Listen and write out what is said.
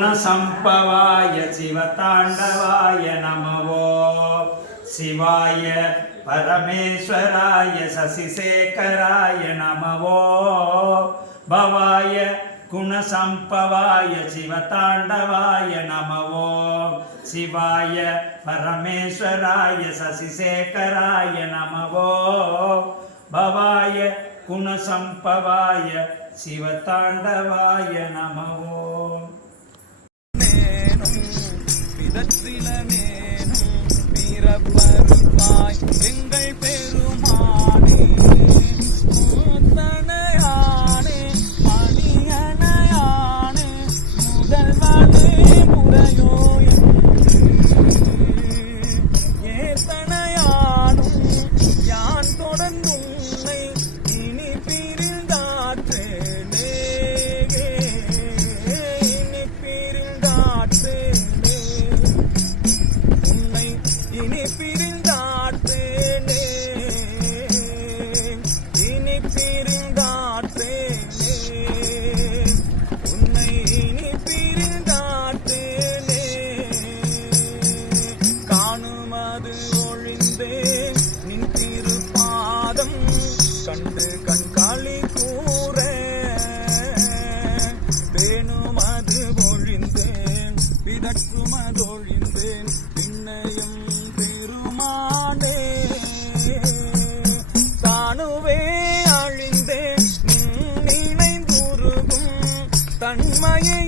गुणसंपवाय शिवतांडवाय नमो शिवाय परमेश्वराय शशिशेखराय नमो भवाय गुणसंपवाय शिवतांडवाय नमो शिवाय परमेश्वराय शशिशेखराय नमो भवाय गुणसंपवाय शिवतांडवाय नमो எங்கள் பெருமானே மூத்தனையானே மணியனையானே முதல்வனே முறையோ ஏத்தனையானும் யான் தொடர்ந்து உன்னை இனி பிரிந்தாற்றேனே இனி பிரிந்தாற்றேனே உன்னை இனி பிரிந்தாற்றேனே இனி பிரிந்தாற்றேனே உன்னை இனி பிரிந்தாற்றேனே காணுமது ஒழிந்தேன் நின் திருப்பாதம் கண்டு கண்காளி கூற வேணுமது ஒழிந்தேன் விதக்குமதொழிந்தேன் பின்னையும் பெருமானே தானுவே அழிந்தேன் நினைந்துருகும் தன்மையை